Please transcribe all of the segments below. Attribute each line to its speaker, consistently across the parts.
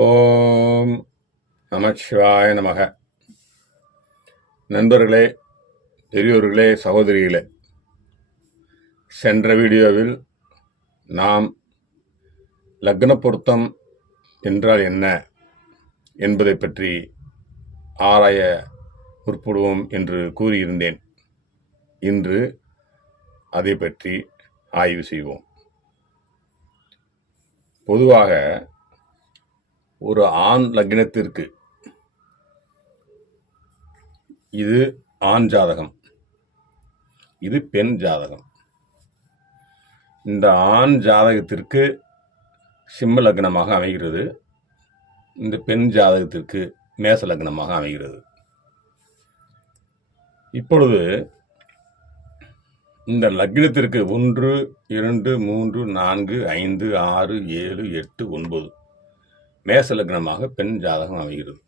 Speaker 1: ஓம் நமச்சிவாய நமக. நண்பர்களே பெரியோர்களே சகோதரிகளே சென்ற வீடியோவில் நாம் லக்ன பொருத்தம் என்றால் என்ன என்பதை பற்றி ஆராய முற்படுவோம் என்று கூறியிருந்தேன். இன்று அதை பற்றி ஆய்வு செய்வோம். பொதுவாக ஒரு ஆண் லக்னத்திற்கு. இது ஆண் ஜாதகம். இது பெண் ஜாதகம். இந்த ஆண் ஜாதகத்திற்கு சிம்ம லக்னமாக அமைகிறது. இந்த பெண் ஜாதகத்திற்கு மேச லக்னமாக அமைகிறது. இப்பொழுது இந்த லக்னத்திற்கு ஒன்று இரண்டு மூன்று நான்கு ஐந்து ஆறு ஏழு எட்டு ஒன்பது. மேச லக்னமாக பெண் ஜாதகம் அமைகிறது.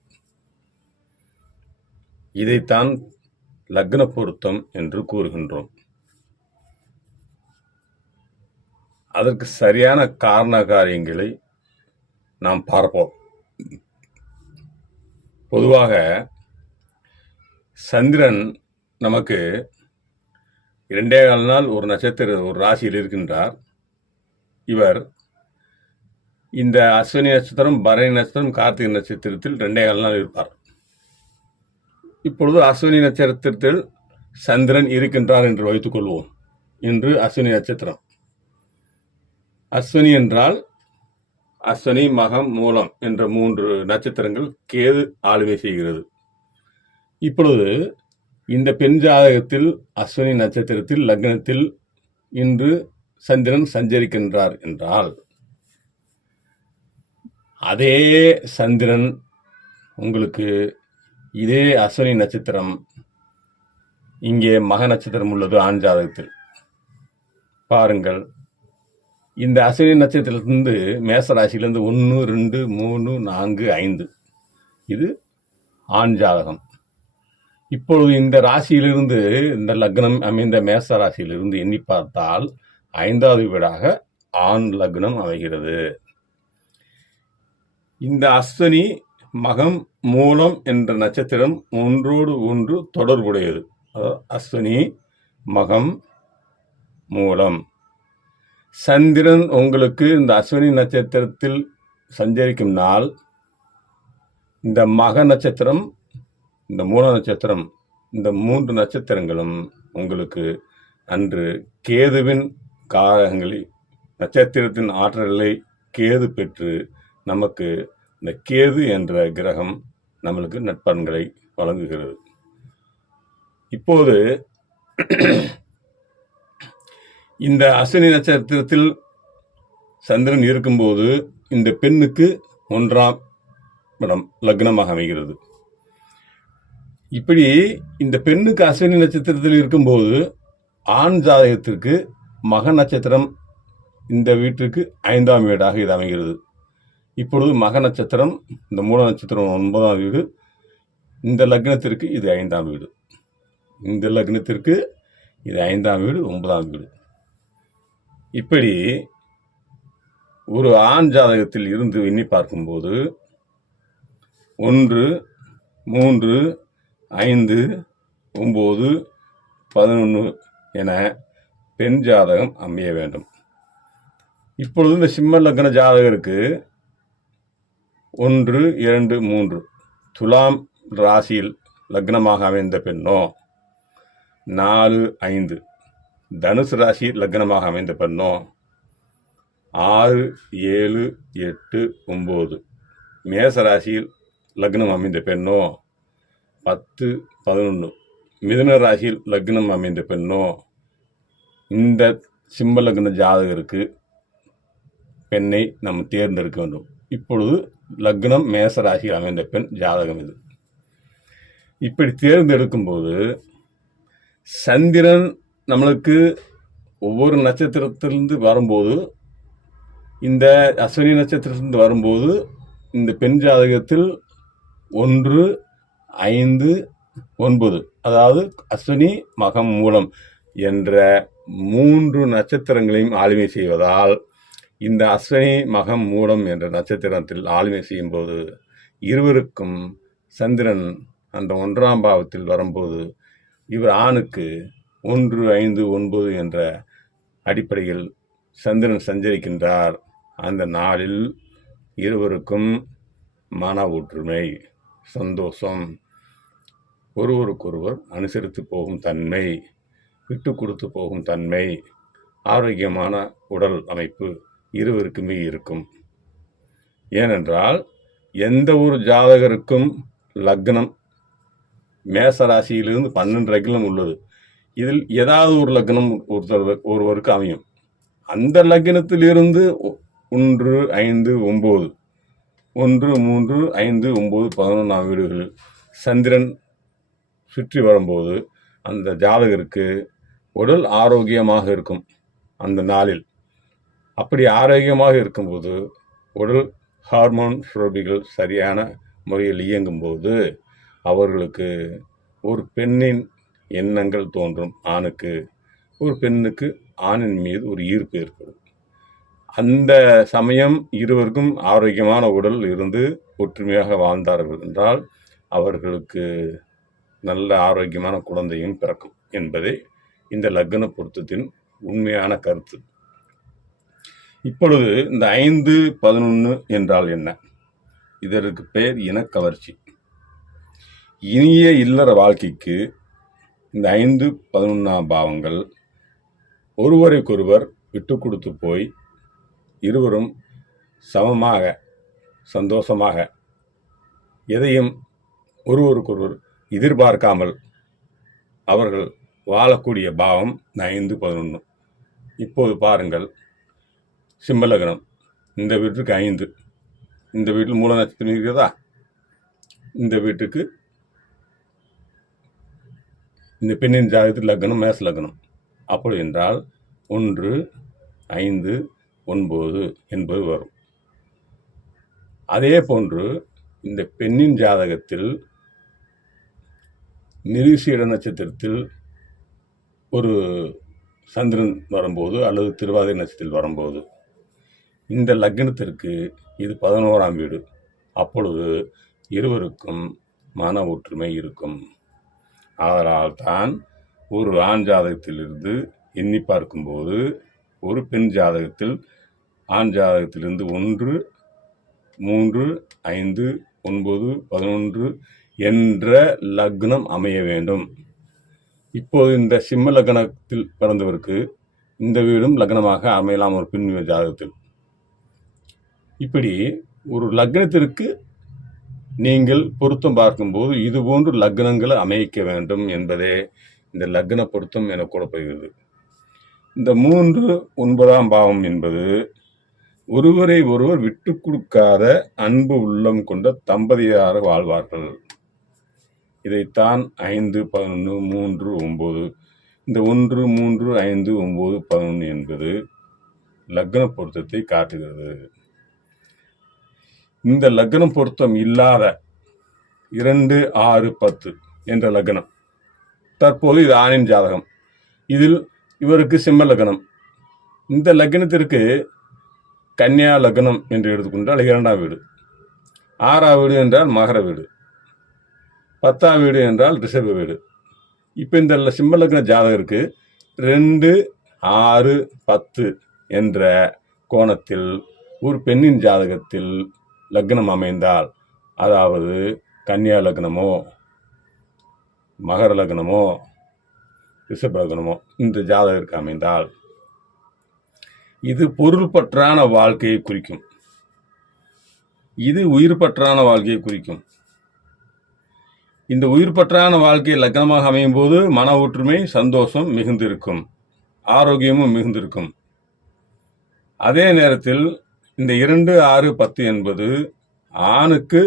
Speaker 1: இதைத்தான் லக்ன பொருத்தம் என்று கூறுகின்றோம். அதற்கு சரியான காரண காரியங்களை நாம் பார்ப்போம். பொதுவாக சந்திரன் நமக்கு இரண்டே கால் நாள் ஒரு நட்சத்திர ஒரு ராசியில் இருக்கின்றார். இவர் இந்த அஸ்வினி நட்சத்திரம் பரணி நட்சத்திரம் கார்த்திகை நட்சத்திரத்தில் ரெண்டே கால் நாள் இருப்பார். இப்பொழுது அஸ்வினி நட்சத்திரத்தில் சந்திரன் இருக்கின்றார் என்று வைத்துக் கொள்வோம். இன்று அஸ்வினி நட்சத்திரம். அஸ்வினி என்றால் அஸ்வினி மகம் மூலம் என்ற மூன்று நட்சத்திரங்கள் கேது ஆளுமை செய்கிறது. இப்பொழுது இந்த பெண் ஜாதகத்தில் அஸ்வினி நட்சத்திரத்தில் லக்னத்தில் இன்று சந்திரன் சஞ்சரிக்கின்றார் என்றால் அதே சந்திரன் உங்களுக்கு இதே அஸ்வினி நட்சத்திரம் இங்கே மக நட்சத்திரம் உள்ளது ஆண் ஜாதகத்தில். பாருங்கள் இந்த அஸ்வினி நட்சத்திரத்திலிருந்து மேசராசியிலேருந்து ஒன்று ரெண்டு மூணு நான்கு ஐந்து. இது ஆண் ஜாதகம். இப்பொழுது இந்த ராசியிலிருந்து இந்த லக்னம் அமைந்த மேச ராசியிலிருந்து எண்ணி பார்த்தால் ஐந்தாவது வீடாக ஆண் லக்னம் அமைகிறது. இந்த அஸ்வினி மகம் மூலம் என்ற நட்சத்திரம் ஒன்றோடு ஒன்று தொடர்புடையது. அதாவது அஸ்வினி மகம் மூலம். சந்திரன் உங்களுக்கு இந்த அஸ்வினி நட்சத்திரத்தில் சஞ்சரிக்கும் நாள் இந்த மக நட்சத்திரம் இந்த மூல நட்சத்திரம் இந்த மூன்று நட்சத்திரங்களும் உங்களுக்கு அன்று கேதுவின் காரகங்களை நட்சத்திரத்தின் ஆற்றலை கேது பெற்று நமக்கு இந்த கேது என்ற கிரகம் நம்மளுக்கு நட்பன்களை வழங்குகிறது. இப்போது இந்த அஸ்வினி நட்சத்திரத்தில் சந்திரன் இருக்கும்போது இந்த பெண்ணுக்கு ஒன்றாம் இடம் லக்னமாக அமைகிறது. இப்படி இந்த பெண்ணுக்கு அஸ்வினி நட்சத்திரத்தில் இருக்கும்போது ஆண் ஜாதகத்திற்கு மக நட்சத்திரம் இந்த வீட்டிற்கு ஐந்தாம் வீடாக இது அமைகிறது. இப்பொழுது மக நட்சத்திரம் இந்த மூல நட்சத்திரம் ஒன்பதாம் வீடு. இந்த லக்னத்திற்கு இது ஐந்தாம் வீடு. இந்த லக்னத்திற்கு இது ஐந்தாம் வீடு ஒன்பதாம் வீடு. இப்படி ஒரு ஆண் ஜாதகத்தில் இருந்து எண்ணி பார்க்கும்போது ஒன்று மூன்று ஐந்து ஒம்பது பதினொன்று என பெண் ஜாதகம் அமைய வேண்டும். இப்பொழுது இந்த சிம்ம லக்ன ஜாதகருக்கு ஒன்று இரண்டு மூன்று. துலாம் ராசியில் லக்னமாக அமைந்த பெண்ணோ? நாலு ஐந்து. தனுசு ராசி லக்னமாக அமைந்த பெண்ணோ? ஆறு ஏழு எட்டு ஒம்பது. மேச ராசியில் லக்னம் அமைந்த பெண்ணோ? பத்து பதினொன்று. மிதுன ராசியில் லக்னம் அமைந்த பெண்ணோ? இந்த சிம்ம லக்ன ஜாதகருக்கு பெண்ணை நாம் தேர்ந்தெடுக்க வேண்டும். இப்பொழுது லக்னம் மேச ராசியில் அமைந்த பெண் ஜாதகம் இது. இப்படி தேர்ந்தெடுக்கும்போது சந்திரன் நம்மளுக்கு ஒவ்வொரு நட்சத்திரத்திலிருந்து வரும்போது இந்த அஸ்வினி நட்சத்திரத்திலிருந்து வரும்போது இந்த பெண் ஜாதகத்தில் ஒன்று ஐந்து ஒன்பது அதாவது அஸ்வினி மகம் மூலம் என்ற மூன்று நட்சத்திரங்களையும் ஆளுமை செய்வதால் இந்த அஸ்வினி மகம் மூலம் என்ற நட்சத்திரத்தில் ஆளுமை செய்யும்போது இருவருக்கும் சந்திரன் அந்த ஒன்றாம் பாவத்தில் வரும்போது இவர் ஆணுக்கு ஒன்று ஐந்து ஒன்பது என்ற அடிப்படையில் சந்திரன் சஞ்சரிக்கின்றார். அந்த நாளில் இருவருக்கும் மன ஒற்றுமை சந்தோஷம். ஒருவருக்கொருவர் அனுசரித்து போகும் தன்மை விட்டு கொடுத்து போகும் தன்மை ஆரோக்கியமான உடல் அமைப்பு. இருவருக்குமே இருக்கும். ஏனென்றால் எந்த ஒரு ஜாதகருக்கும் லக்னம் மேச ராசியிலிருந்து பன்னெண்டு லக்னம் உள்ளது. இதில் ஏதாவது ஒரு லக்னம் ஒருத்தர் ஒருவருக்கு அமையும். அந்த லக்னத்திலிருந்து ஒன்று ஐந்து ஒம்பது. ஒன்று மூன்று ஐந்து ஒம்பது பதினொன்றாம் வீடுகள் சந்திரன் சுற்றி வரும்போது அந்த ஜாதகருக்கு உடல் ஆரோக்கியமாக இருக்கும். அந்த நாளில் அப்படி ஆரோக்கியமாக இருக்கும்போது உடல் ஹார்மோன் சுரபிகள் சரியான முறையில் இயங்கும்போது அவர்களுக்கு ஒரு பெண்ணின் எண்ணங்கள் தோன்றும் ஆணுக்கு. ஒரு பெண்ணுக்கு ஆணின் மீது ஒரு ஈர்ப்பு ஏற்படும். அந்த சமயம் இருவருக்கும் ஆரோக்கியமான உடல் இருந்து ஒற்றுமையாக வாழ்ந்தார்கள் என்றால் அவர்களுக்கு நல்ல ஆரோக்கியமான குழந்தையும் பிறக்கும் என்பதே இந்த லக்ன பொருத்தத்தின் உண்மையான கருத்து. இப்பொழுது இந்த ஐந்து பதினொன்று என்றால் என்ன? இதற்கு பெயர் இனக்கவர்ச்சி. இனிய இல்லற வாழ்க்கைக்கு இந்த ஐந்து பதினொன்றாம் பாவங்கள் ஒருவருக்கொருவர் விட்டு கொடுத்து போய் இருவரும் சமமாக சந்தோஷமாக எதையும் ஒருவருக்கொருவர் எதிர்பார்க்காமல் அவர்கள் வாழக்கூடிய பாவம் இந்த ஐந்து பதினொன்று இப்போது பாருங்கள் சிம்மலகனம் இந்த வீட்டுக்கு ஐந்து. இந்த வீட்டில் மூல நட்சத்திரம் இருக்கிறதா? இந்த வீட்டுக்கு இந்த பெண்ணின் ஜாதகத்தில் லக்னம் மேச லக்னம். அப்படி என்றால் ஒன்று ஐந்து ஒன்பது என்பது வரும். அதே போன்று இந்த பெண்ணின் ஜாதகத்தில் நிருசீட நட்சத்திரத்தில் ஒரு சந்திரன் வரும்போது அல்லது திருவாதிரை நட்சத்திரத்தில் வரும்போது இந்த லக்னத்திற்கு இது பதினோராம் வீடு. அப்பொழுது இருவருக்கும் மன ஒற்றுமை இருக்கும். அதனால் தான் ஒரு ஆண் ஜாதகத்திலிருந்து எண்ணி பார்க்கும்போது ஒரு பெண் ஜாதகத்தில் ஆண் ஜாதகத்திலிருந்து ஒன்று மூன்று ஐந்து ஒன்பது பதினொன்று என்ற லக்னம் அமைய வேண்டும். இப்போது இந்த சிம்ம லக்னத்தில் பிறந்தவருக்கு இந்த வீடும் லக்னமாக அமையலாம். ஒரு பெண் ஜாதகத்தில் இப்படி ஒரு லக்னத்திற்கு நீங்கள் பொருத்தம் பார்க்கும்போது இது போன்று லக்னங்களை அமைக்க வேண்டும் என்பதே இந்த லக்ன பொருத்தம் என கூறப்படுகிறது இந்த மூன்று ஒன்பதாம் பாவம் என்பது ஒருவரை ஒருவர் விட்டு கொடுக்காத அன்பு உள்ளம் கொண்ட தம்பதியார வாழ்வார்கள். இதைத்தான் ஐந்து பதினொன்று மூன்று ஒம்பது இந்த ஒன்று மூன்று ஐந்து ஒம்பது பதினொன்று என்பது லக்ன பொருத்தத்தை காட்டுகிறது. இந்த லக்னம் பொருத்தம் இல்லாத இரண்டு ஆறு பத்து என்ற லக்னம். தற்போது இது ஆணின் ஜாதகம். இதில் இவருக்கு சிம்ம லக்னம். இந்த லக்னத்திற்கு கன்னியா லக்னம் என்று எடுத்துக்கொண்டால் இரண்டாம் வீடு. ஆறாம் வீடு என்றால் மகர வீடு. பத்தாம் வீடு என்றால் ரிஷப வீடு. இப்போ இந்த சிம்ம லக்ன ஜாதகருக்கு ரெண்டு ஆறு பத்து என்ற கோணத்தில் ஒரு பெண்ணின் ஜாதகத்தில் லக்னம் அமைந்தால் அதாவது கன்னியா லக்னமோ மகர லக்னமோ ரிஷப லக்னமோ இந்த ஜாதகருக்கு அமைந்தால் இது பொருள் பற்றான வாழ்க்கையை குறிக்கும். இது உயிர் பற்றான வாழ்க்கையை குறிக்கும். இந்த உயிர் பற்றான வாழ்க்கை லக்னமாக அமையும் போது மன ஒற்றுமை சந்தோஷம் மிகுந்திருக்கும். ஆரோக்கியமும் மிகுந்திருக்கும். அதே நேரத்தில் இந்த இரண்டு ஆறு பத்து என்பது ஆணுக்கு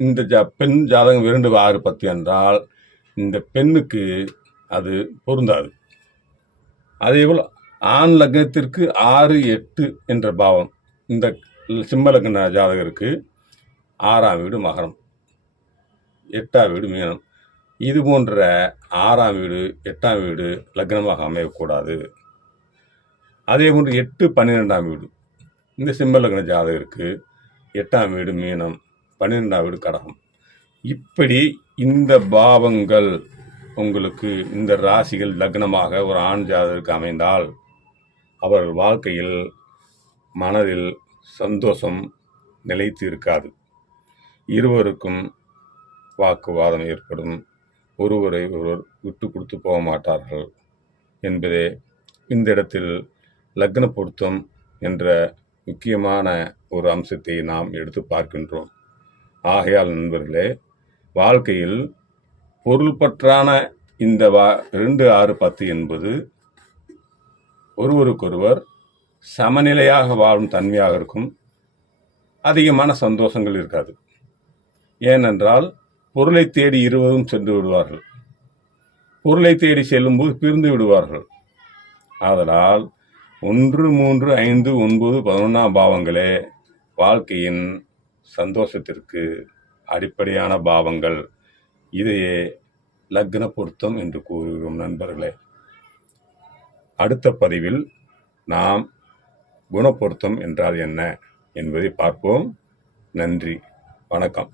Speaker 1: இந்த ஜா பெண் ஜாதகம் இரண்டு ஆறு பத்து என்றால் இந்த பெண்ணுக்கு அது பொருந்தாது. அதேபோல் ஆண் லக்னத்திற்கு ஆறு எட்டு என்ற பாவம் இந்த சிம்ம லக்ன ஜாதகருக்கு ஆறாம் வீடு மகரம் எட்டாம் வீடு மீனம். இது போன்ற ஆறாம் வீடு எட்டாம் வீடு லக்னமாக அமையக்கூடாது. அதே போன்று எட்டு பன்னிரெண்டாம் வீடு இந்த சிம்ம லக்ன ஜாதகருக்கு எட்டாம் வீடு மீனம் பன்னிரெண்டாம் வீடு கடகம். இப்படி இந்த பாவங்கள் உங்களுக்கு இந்த ராசிகள் லக்னமாக ஒரு ஆண் ஜாதகருக்கு அமைந்தால் அவர்கள் வாழ்க்கையில் மனதில் சந்தோஷம் நிலைத்து இருக்காது. இருவருக்கும் வாக்குவாதம் ஏற்படும். ஒருவரை ஒருவர் விட்டு கொடுத்து போக மாட்டார்கள் என்பதே இந்த இடத்தில் லக்ன பொருத்தம் என்ற முக்கியமான ஒரு அம்சத்தை நாம் எடுத்து பார்க்கின்றோம். ஆகையால் நண்பர்களே வாழ்க்கையில் பொருள்பற்றான இந்த வா ரெண்டு ஆறு பத்து என்பது ஒருவருக்கொருவர் சமநிலையாக வாழும் தன்மையாக இருக்கும். அதிகமான சந்தோஷங்கள் இருக்காது. ஏனென்றால் பொருளை தேடி இருவரும் சென்று விடுவார்கள். பொருளை தேடி செல்லும்போது பிரிந்து விடுவார்கள். ஆதலால் ஒன்று மூன்று ஐந்து ஒன்பது பதினொன்றாம் பாவங்களே வாழ்க்கையின் சந்தோஷத்திற்கு அடிப்படையான பாவங்கள். இதையே லக்ன பொருத்தம் என்று கூறுகிறோம் நண்பர்களே. அடுத்த பதிவில் நாம் குணப்பொருத்தம் என்றால் என்ன என்பதை பார்ப்போம். நன்றி. வணக்கம்.